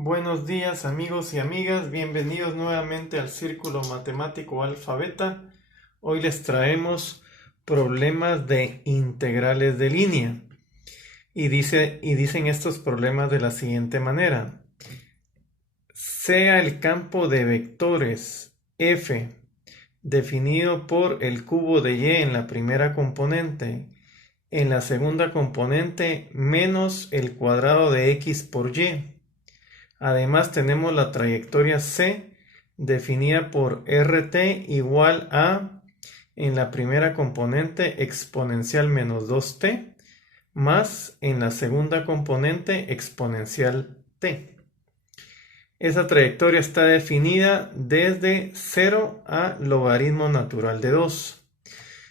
Buenos días amigos y amigas, bienvenidos nuevamente al Círculo Matemático Alfa Beta. Hoy les traemos problemas de integrales de línea y dicen estos problemas de la siguiente manera. Sea el campo de vectores f definido por el cubo de y en la primera componente, en la segunda componente menos el cuadrado de x por y. Además tenemos la trayectoria C definida por RT igual a, en la primera componente, exponencial menos 2t, más en la segunda componente, exponencial t. Esa trayectoria está definida desde 0 a logaritmo natural de 2.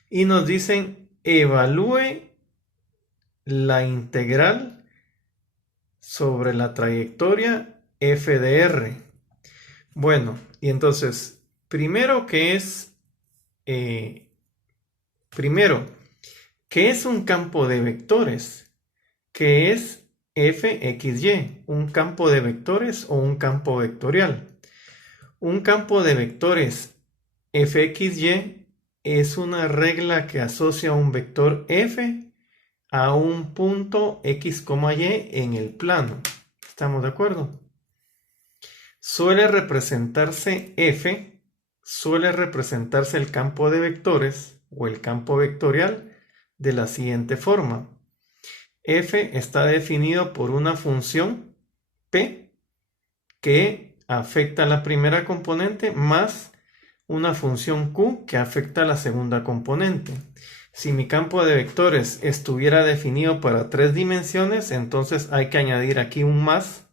Y nos dicen, evalúe la integral sobre la trayectoria f de r. Bueno, y entonces, primero, ¿qué es un campo de vectores? ¿Qué es fxy? ¿Un campo de vectores o un campo vectorial? Un campo de vectores fxy es una regla que asocia un vector f a un punto x, y en el plano. ¿Estamos de acuerdo? Suele representarse el campo de vectores o el campo vectorial de la siguiente forma. F está definido por una función P que afecta a la primera componente más una función Q que afecta a la segunda componente. Si mi campo de vectores estuviera definido para 3 dimensiones, entonces hay que añadir aquí un más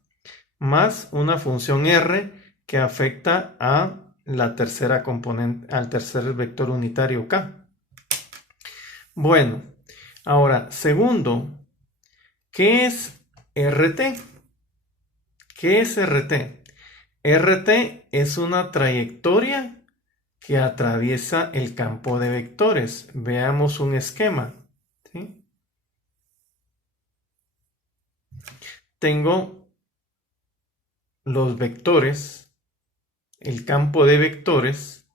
una función R que afecta a la tercera componente, al tercer vector unitario K. Bueno, ahora, segundo, ¿qué es RT? ¿Qué es RT? RT es una trayectoria que atraviesa el campo de vectores. Veamos un esquema, ¿sí? Tengo los vectores, el campo de vectores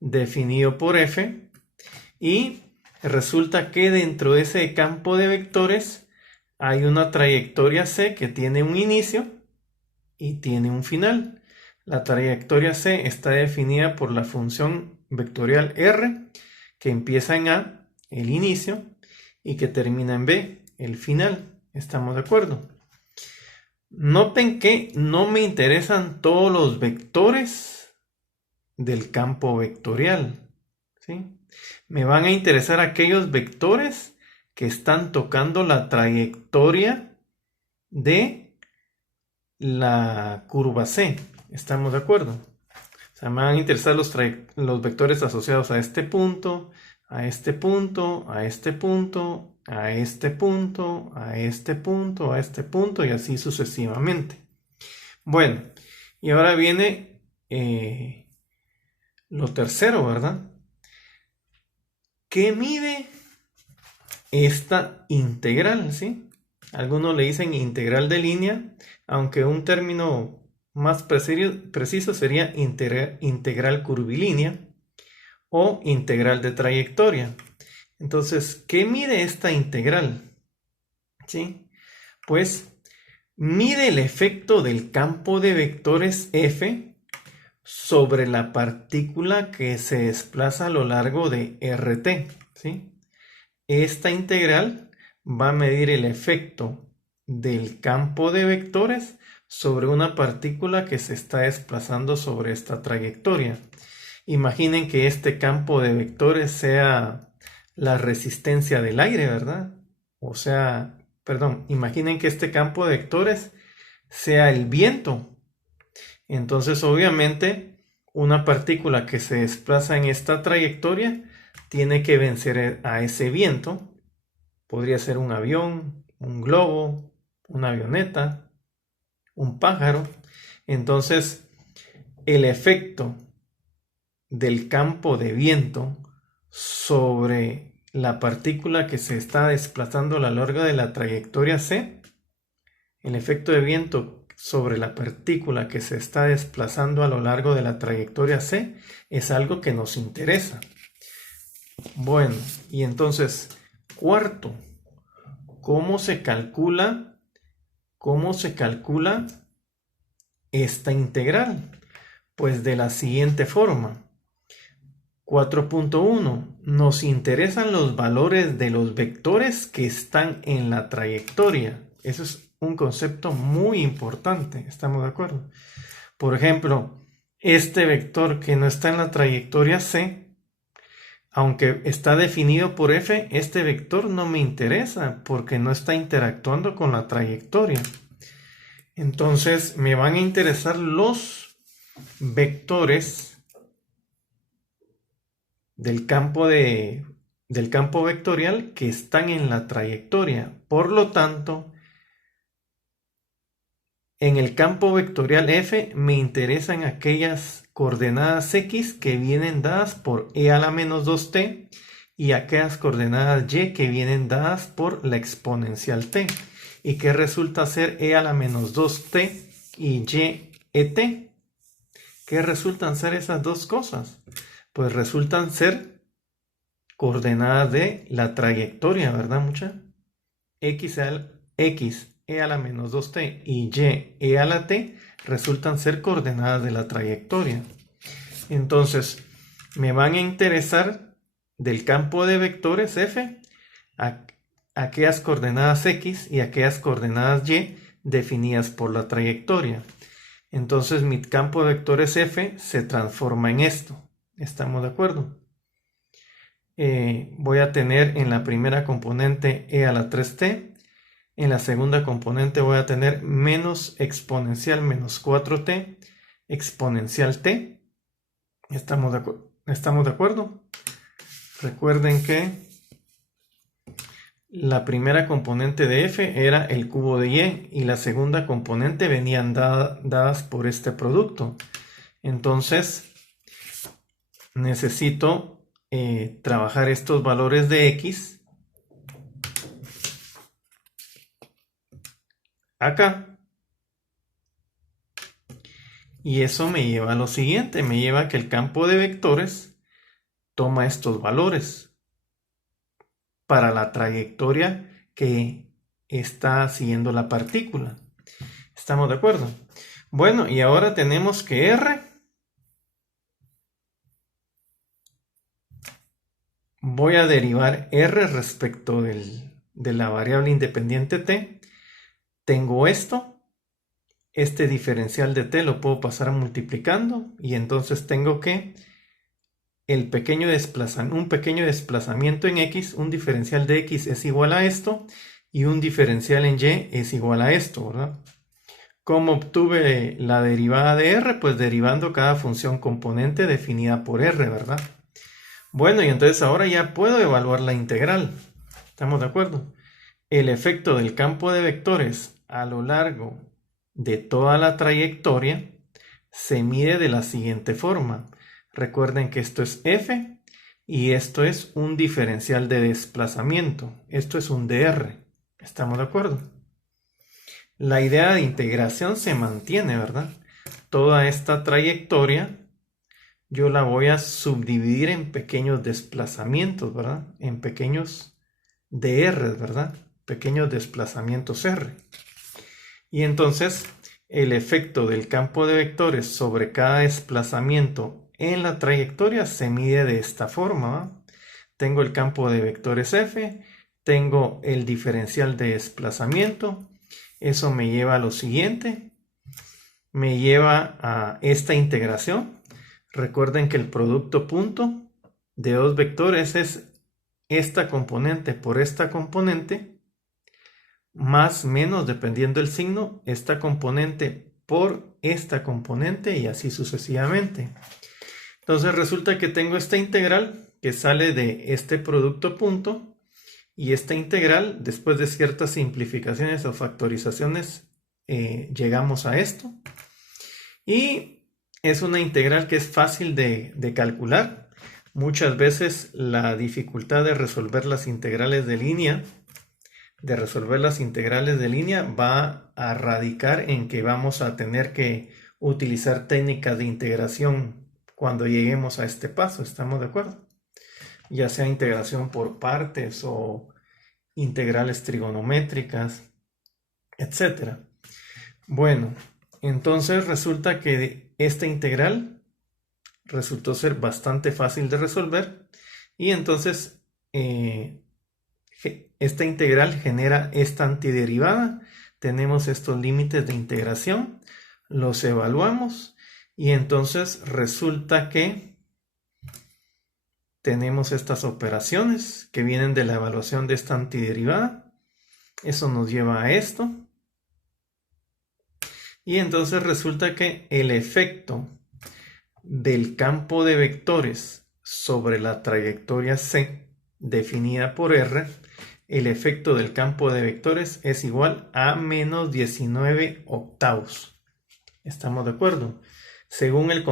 definido por f, y resulta que dentro de ese campo de vectores hay una trayectoria c que tiene un inicio y tiene un final. La trayectoria c está definida por la función vectorial r, que empieza en a, el inicio, y que termina en b, el final. ¿Estamos de acuerdo? Noten que no me interesan todos los vectores del campo vectorial, ¿sí? Me van a interesar aquellos vectores que están tocando la trayectoria de la curva C. ¿Estamos de acuerdo? O sea, me van a interesar los vectores asociados a este punto, a este punto, a este punto, a este punto, a este punto, a este punto, y así sucesivamente. Bueno, y ahora viene lo tercero, ¿verdad? ¿Qué mide esta integral? ¿Sí? Algunos le dicen integral de línea, aunque un término más preciso sería integral curvilínea o integral de trayectoria. Entonces, ¿qué mide esta integral? ¿Sí? Pues mide el efecto del campo de vectores f sobre la partícula que se desplaza a lo largo de RT, ¿sí? Esta integral va a medir el efecto del campo de vectores sobre una partícula que se está desplazando sobre esta trayectoria. Imaginen que este campo de vectores sea la resistencia del aire, ¿verdad? O sea, perdón, imaginen que este campo de vectores sea el viento. Entonces, obviamente, una partícula que se desplaza en esta trayectoria tiene que vencer a ese viento. Podría ser un avión, un globo, una avioneta, un pájaro. Entonces, el efecto del campo de viento sobre la partícula que se está desplazando a lo largo de la trayectoria C el efecto de viento sobre la partícula que se está desplazando a lo largo de la trayectoria C es algo que nos interesa. Bueno, y entonces, cuarto, ¿cómo se calcula esta integral? Pues de la siguiente forma. 4.1. Nos interesan los valores de los vectores que están en la trayectoria. Eso es un concepto muy importante, ¿estamos de acuerdo? Por ejemplo, este vector que no está en la trayectoria C, aunque está definido por F, este vector no me interesa porque no está interactuando con la trayectoria. Entonces me van a interesar los vectores del campo vectorial que están en la trayectoria. Por lo tanto, en el campo vectorial F me interesan aquellas coordenadas X que vienen dadas por e a la menos 2t y aquellas coordenadas Y que vienen dadas por la exponencial t. ¿Y qué resulta ser e a la menos 2t y y et? ¿Qué resultan ser esas dos cosas? Pues resultan ser coordenadas de la trayectoria, ¿verdad, mucha? X e a la menos 2t y e a la t resultan ser coordenadas de la trayectoria. Entonces, me van a interesar del campo de vectores F aquellas coordenadas X y aquellas coordenadas Y definidas por la trayectoria. Entonces, mi campo de vectores F se transforma en esto. ¿Estamos de acuerdo? Voy a tener en la primera componente e a la 3t. En la segunda componente voy a tener menos exponencial menos 4t exponencial t. ¿Estamos de acuerdo? Recuerden que la primera componente de F era el cubo de Y y la segunda componente venían dadas por este producto. Entonces, necesito trabajar estos valores de X acá. Y eso me lleva a lo siguiente, me lleva a que el campo de vectores toma estos valores para la trayectoria que está siguiendo la partícula. ¿Estamos de acuerdo? Bueno, y ahora tenemos que R, voy a derivar R respecto de la variable independiente t. Tengo esto. Este diferencial de t lo puedo pasar multiplicando y entonces tengo que un pequeño desplazamiento en x, un diferencial de x es igual a esto y un diferencial en y es igual a esto, ¿verdad? ¿Cómo obtuve la derivada de r? Pues derivando cada función componente definida por r, ¿verdad? Bueno, y entonces ahora ya puedo evaluar la integral. ¿Estamos de acuerdo? El efecto del campo de vectores a lo largo de toda la trayectoria se mide de la siguiente forma. Recuerden que esto es f y esto es un diferencial de desplazamiento. Esto es un dr. ¿Estamos de acuerdo? La idea de integración se mantiene, ¿verdad? Toda esta trayectoria yo la voy a subdividir en pequeños desplazamientos, ¿verdad? En pequeños dr, ¿verdad? Pequeños desplazamientos r. Y entonces el efecto del campo de vectores sobre cada desplazamiento en la trayectoria se mide de esta forma, ¿va? Tengo el campo de vectores f, tengo el diferencial de desplazamiento, eso me lleva a lo siguiente, me lleva a esta integración. Recuerden que el producto punto de dos vectores es esta componente por esta componente, más menos, dependiendo del signo, esta componente por esta componente y así sucesivamente. Entonces resulta que tengo esta integral que sale de este producto punto y esta integral, después de ciertas simplificaciones o factorizaciones, llegamos a esto. Y es una integral que es fácil de calcular. Muchas veces la dificultad de resolver las integrales de línea de resolver las integrales de línea va a radicar en que vamos a tener que utilizar técnicas de integración cuando lleguemos a este paso, ¿estamos de acuerdo? Ya sea integración por partes o integrales trigonométricas, etc. Bueno, entonces resulta que esta integral resultó ser bastante fácil de resolver y entonces esta integral genera esta antiderivada. Tenemos estos límites de integración, los evaluamos y entonces resulta que tenemos estas operaciones que vienen de la evaluación de esta antiderivada. Eso nos lleva a esto. Y entonces resulta que el efecto del campo de vectores sobre la trayectoria C definida por R, el efecto del campo de vectores es igual a menos 19 octavos. ¿Estamos de acuerdo? Según el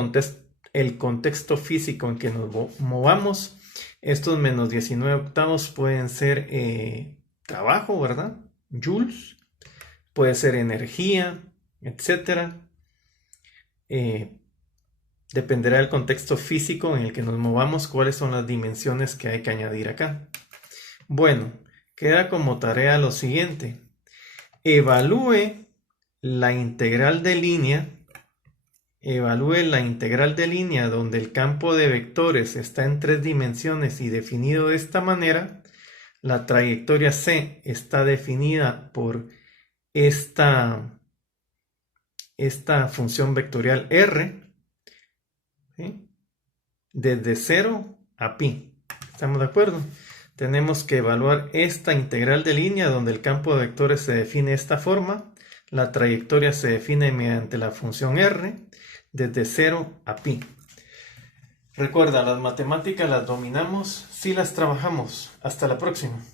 contexto físico en que nos movamos, estos menos 19 octavos pueden ser trabajo, ¿verdad? Joules, puede ser energía, etcétera. Dependerá del contexto físico en el que nos movamos, cuáles son las dimensiones que hay que añadir acá. Bueno, queda como tarea lo siguiente. Evalúe la integral de línea. Evalúe la integral de línea donde el campo de vectores está en 3 dimensiones y definido de esta manera. La trayectoria C está definida por esta función vectorial R, ¿sí? Desde 0 a pi. ¿Estamos de acuerdo? Tenemos que evaluar esta integral de línea donde el campo de vectores se define de esta forma. La trayectoria se define mediante la función R desde 0 a pi. Recuerda, las matemáticas las dominamos si las trabajamos. Hasta la próxima.